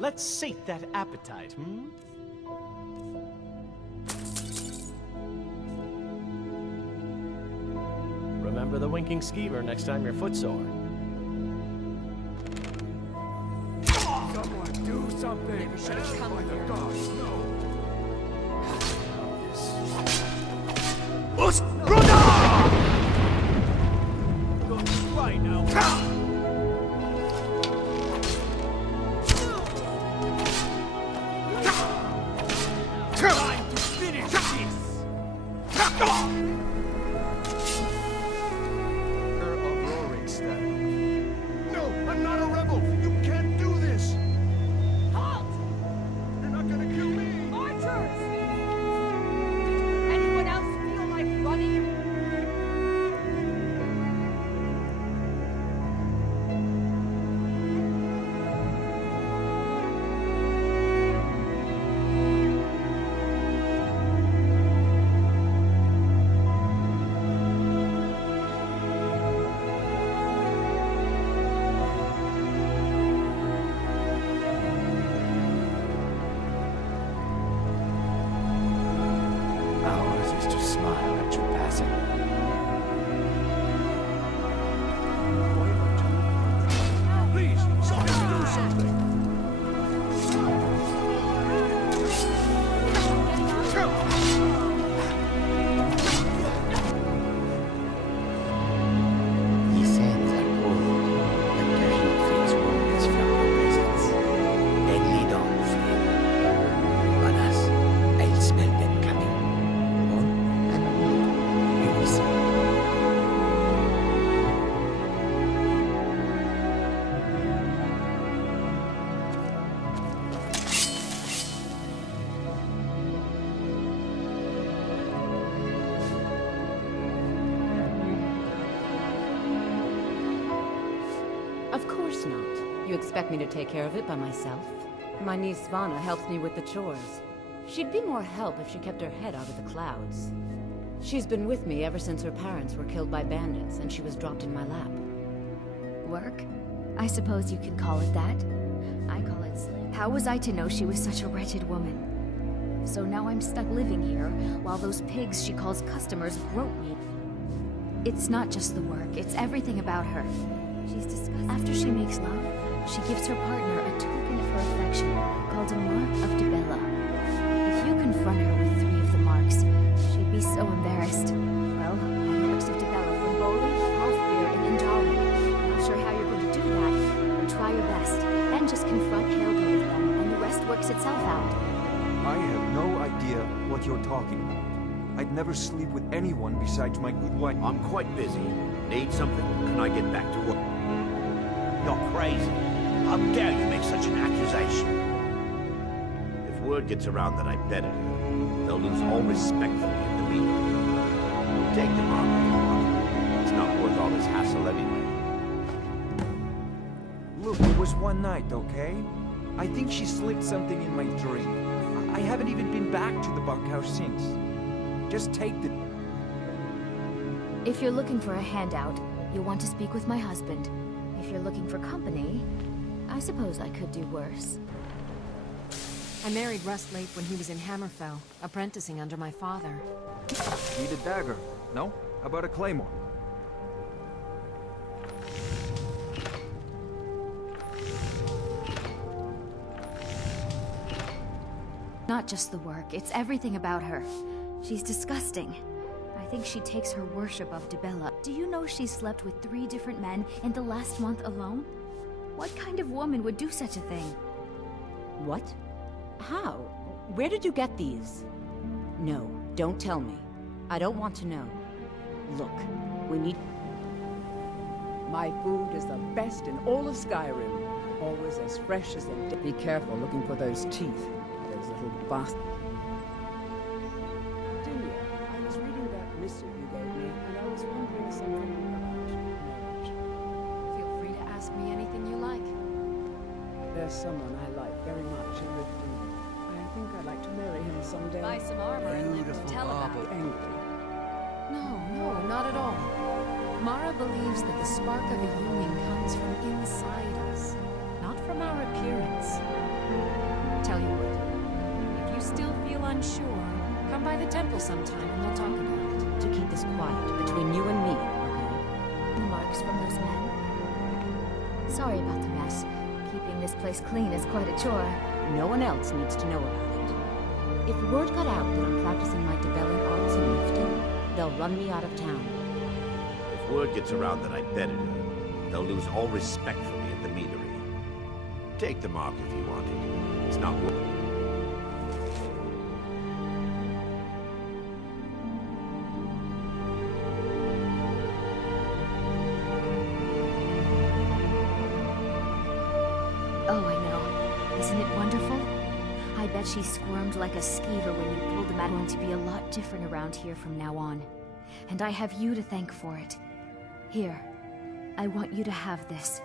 Let's sate that appetite, hmm? Remember the winking skeever next time you're footsore. Someone do something! Never should have come By the here. gods, no! Right now. Time to finish this! No, I'm not a rebel! You can't do this! Halt! You're not gonna kill me! Archers! Anyone else feel like running? Ours is to smile at your passing. Please, someone do something! These sands are cold, but their heat fades warmness from our presence. Deadly dawn flame. On us, I'll smell them coming. On and on, you will see. Of course not. You expect me to take care of it by myself? My niece Svana helps me with the chores. She'd be more help if she kept her head out of the clouds. She's been with me ever since her parents were killed by bandits and she was dropped in my lap. Work? I suppose you can call it that. I call it slave. How was I to know she was such a wretched woman? So now I'm stuck living here, while those pigs she calls customers grope me. It's not just the work, it's everything about her. She's disgusting. After she makes love, she gives her partner a token of her affection, called a mark of Dibella. If you confront her with 3 of the marks, she'd be so embarrassed. Well, I have marks of Dibella from Boli, Halfbeer, and Indari. Not sure how you're going to do that, but try your best. Then just confront Helga with them, and the rest works itself out. I have no idea what you're talking about. I'd never sleep with anyone besides my good wife. I'm quite busy. Need something? Can I get back to work? You're crazy. How dare you make such an accusation? If word gets around that I betted her, they'll lose all respect for me in the media. Take them on if you want. It's not worth all this hassle anyway. Look, it was one night, okay? I think she slipped something in my drink. I haven't even been back to the bunkhouse since. Just take the... If you're looking for a handout, you'll want to speak with my husband. If you're looking for company, I suppose I could do worse. I married Rustlake when he was in Hammerfell, apprenticing under my father. Need a dagger, no? How about a claymore? Not just the work, it's everything about her. She's disgusting. I think she takes her worship of Dibella. Do you know she slept with 3 different men in the last month alone? What kind of woman would do such a thing? What? How? Where did you get these? No, don't tell me. I don't want to know. Look, we need... My food is the best in all of Skyrim. Always as fresh as they... Be careful looking for those teeth. Those little bastards. Dinya, I was reading that missive you gave me, and I was wondering something about marriage. Feel free to ask me anything you like. There's someone I like very much in Riften. I think I'd like to marry him someday. Buy some armor and live to tell about it. Angry. No, not at all. Mara believes that the spark of a union comes from inside us, not from our appearance. unsure, come by the temple sometime and we'll talk about it. To keep this quiet between you and me, okay? Marks from those men. Sorry about the mess. Keeping this place clean is quite a chore. No one else needs to know about it. If word got out that I'm practicing my Debellan arts in Riften, they'll run me out of town. If word gets around that I betted her, they'll lose all respect for me at the meadery. Take the mark if you want it. It's not worth. Oh, I know. Isn't it wonderful? I bet she squirmed like a skeever when you pulled them out. It's going to be a lot different around here from now on. And I have you to thank for it. Here, I want you to have this.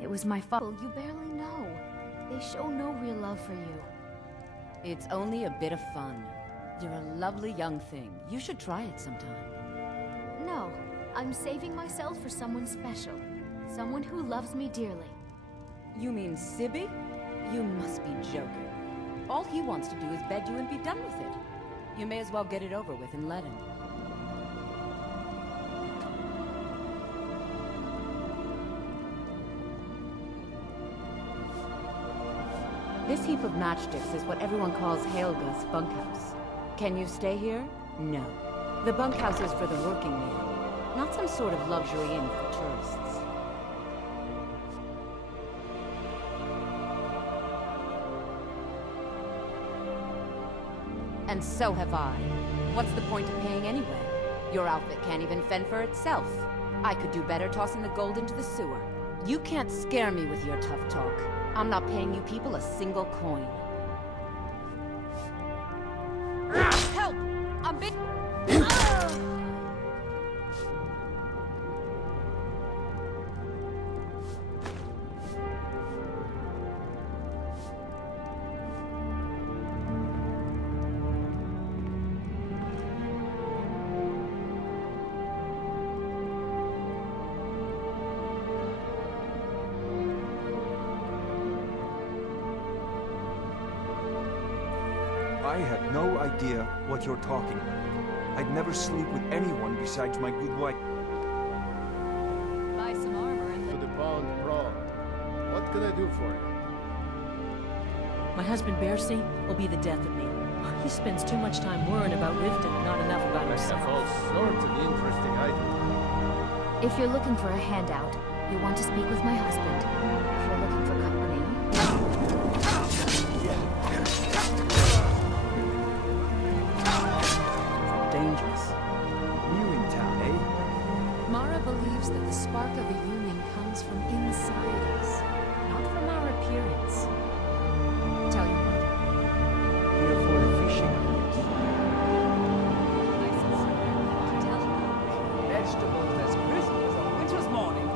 It was my fault. You barely know. They show no real love for you. It's only a bit of fun. You're a lovely young thing. You should try it sometime. No, I'm saving myself for someone special. Someone who loves me dearly. You mean Sibby? You must be joking. All he wants to do is bed you and be done with it. You may as well get it over with and let him. This heap of matchsticks is what everyone calls Helga's bunkhouse. Can you stay here? No. The bunkhouse is for the working man, not some sort of luxury inn for tourists. And so have I. What's the point of paying anyway? Your outfit can't even fend for itself. I could do better tossing the gold into the sewer. You can't scare me with your tough talk. I'm not paying you people a single coin. Help! I'm big. I have no idea what you're talking about. I'd never sleep with anyone besides my good wife. Buy some armor and To the pound brawl. What can I do for you? My husband Bercy will be the death of me. He spends too much time worrying about Riften, not enough about I have himself. all sorts of interesting items. If you're looking for a handout, you'll want to speak with my husband. If you're looking for company, Dangerous. New in town, eh? Mara believes that the spark of a union comes from inside us, not from our appearance. Tell you what, Here for the fishing. Vegetables as crisp as a winter's morning.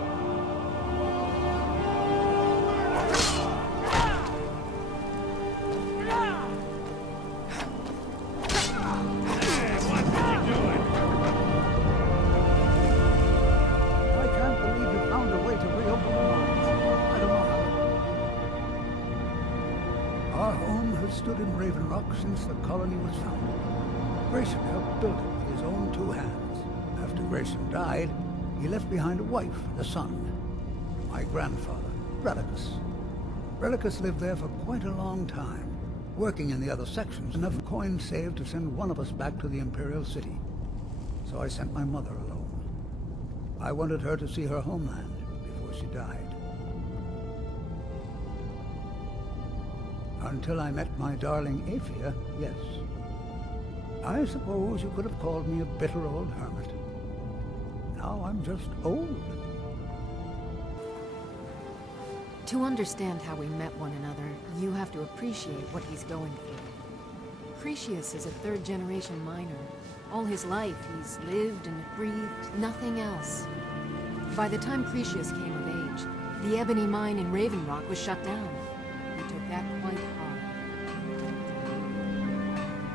I can't believe you found a way to reopen the mines. I don't know how. Our home has stood in Raven Rock since the colony was founded. Grayson helped build it with his own two hands. After Grayson died, he left behind a wife and a son. My grandfather, Relicus. Relicus lived there for quite a long time, working in the other sections, enough coin saved to send one of us back to the Imperial City. So I sent my mother alone. I wanted her to see her homeland before she died. Until I met my darling Aphia, yes. I suppose you could have called me a bitter old hermit. Now I'm just old. to understand how we met one another, you have to appreciate what he's going through. Cretius is a third-generation miner. All his life, he's lived and breathed nothing else. By the time Cretius came of age, the ebony mine in Raven Rock was shut down. He took that quite hard.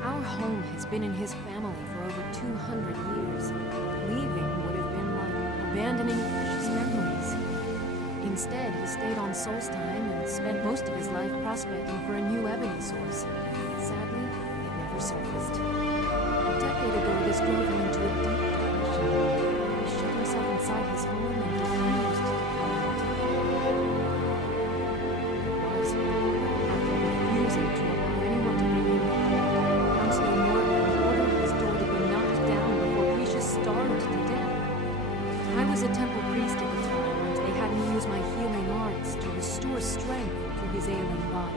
Our home has been in his family for over 200 years. Leaving would have been like abandoning precious memories. Instead, he stayed on Solstheim and spent most of his life prospecting for a new ebony source. Sadly, it never decade ago, this drove him into a deep depression. He shut himself inside his home and refused to come out. It was, after refusing to allow anyone to bring him in, Counselor Morgan ordered his door to be knocked down before Precious starved to death. I was a temple priest at the time, and they had me use my healing arts to restore strength to his ailing body.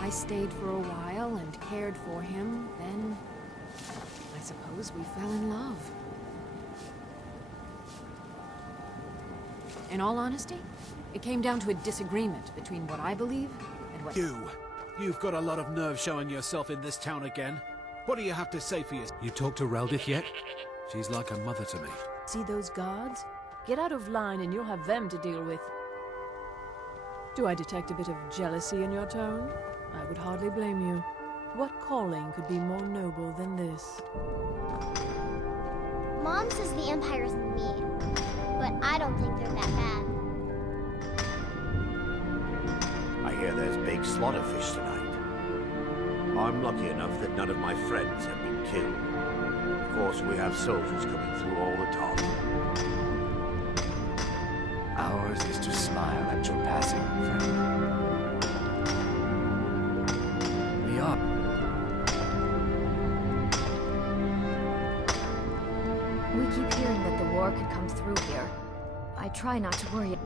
I stayed for a while and cared for him, then I suppose we fell in love. In all honesty, it came down to a disagreement between what I believe and what... You've got a lot of nerve showing yourself in this town again. What do you have to say for yourself? You talked to Reldith yet? She's like a mother to me. See those guards? Get out of line and you'll have them to deal with. Do I detect a bit of jealousy in your tone? I would hardly blame you. What calling could be more noble than this? Mom says the Empire's mean, but I don't think they're that bad. I hear there's big slaughterfish tonight. I'm lucky enough that none of my friends have been killed. Of course, we have soldiers coming through all the time. Ours is to smile at your passing, friend. We are. We keep hearing that the war could come through here. I try not to worry.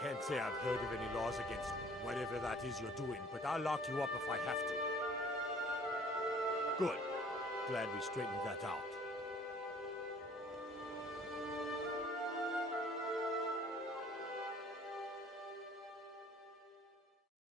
Can't say I've heard of any laws against whatever that is you're doing, but I'll lock you up if I have to. Good. Glad we straightened that out.